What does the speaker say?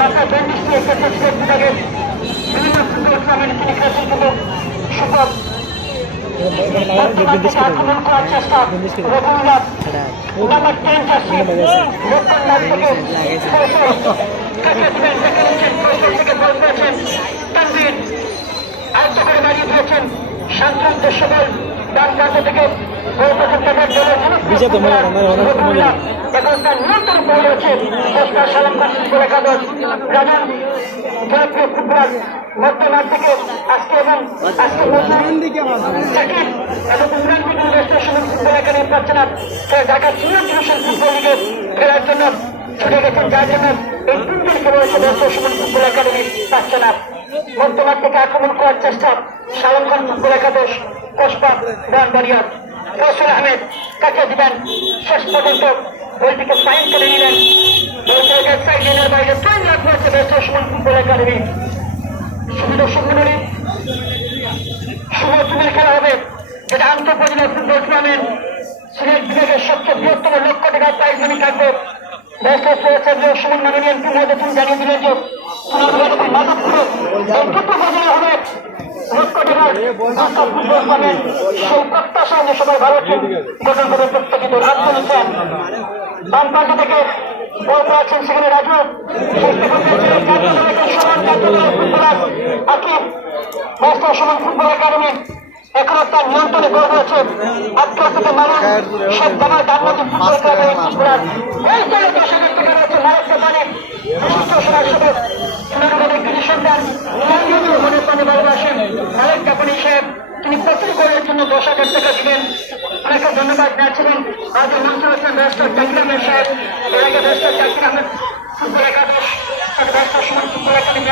মাত্র 42টি একেছে সিলেট বিভাগের বিভিন্ন ফুটবল টুর্নামেন্টে তিনি খেলেছেন কিন্তু সুযোগ আক্রমণ করার চেষ্টা রঘুনাথ নাম্বার 10 জার্সি লোকনাথ থেকে কাকে দিবেন দেখে নিচ্ছেন কৈশোর থেকে বল পেয়েছেন তানভীর আয়ত্ত করে বাড়িয়ে দিয়েছেন শান্তন দেশবল ডান প্রান্ত থেকে গোল প্রথম থেকে এখন তার নিয়ন্ত্রণ করে রয়েছে পোস্টার সালাম খান ফুটবল একাদশ রাজান জনপ্রিয় ফুটবলার বর্তমান থেকে আজকে এবং আজকে সাকিব এবং ইমরান দিকে রেজিস্ট্রেশন ফুটবল একাডেমি পাচ্ছে না ঢাকা সিনিয়র ডিভিশন ফুটবল লিগে খেলার জন্য ছুটে গেছেন যার জন্য এই তিনজন খেলোয়াড়কে রেজিস্ট্রেশন ফুটবল একাডেমি পাচ্ছে না বর্তমান থেকে আক্রমণ করার চেষ্টা সালাম খান ফুটবল একাদশ কোষপাত ব্রাহ্মণবাড়িয়া কৌশল আহমেদ কাকে দিবেন শেষ পর্যন্ত বইটিকে সাইন করে নিলেন সাইডের বাইরে 3 লাখ রয়েছে রেজিস্ট্রেশন ফুটবল একাডেমি দর্শক মন্ডলী শুভ দিনের খেলা হবে যেটা আন্তঃপজেলা ফুটবল টুর্নামেন্ট সিলেট বিভাগের সবচেয়ে বৃহত্তম লক্ষ টাকার প্রাইজ মানি থাকবে রেজিস্ট্রেশন রয়েছে যে সুমন মাননীয় এমপি মহোদয় তিনি জানিয়ে দিলেন যে মাধবপুরে উপজেলা হবে লক্ষ টাকার ফুটবল টুর্নামেন্ট সেই প্রত্যাশা আমরা সবাই ভালো গঠন করে প্রত্যেকিত রাত করেছেন বাম প্রান্ত থেকে বল পাচ্ছেন সেখানে রাজু সমান ফুটবল একাডেমি এখনো তার নিয়ন্ত্রণে গড়ে রয়েছে আজকের থেকে মানুষ সব জায়গায় ডানমতি ফুটবল একাডেমি ফুটবলার এই দলের দর্শকের থেকে রয়েছে মারাত্মক অনেক বিশিষ্ট সমাজ সদস্য সুন্দরবনের কৃষি সন্তান মনে প্রাণে ভালোবাসেন আরেক কাপানি সাহেব তিনি প্রতি গোলের জন্য 10,000 টাকা দিবেন অনেকে ধন্যবাদ জানাচ্ছিলেন আমাদের মঞ্চ রয়েছেন ব্যারিস্টার জাকির আহমেদ সাহেব এর আগে ব্যারিস্টার জাকির আহমেদ ফুটবল একাদশ ব্যারিস্টার সমান ফুটবল একাডেমি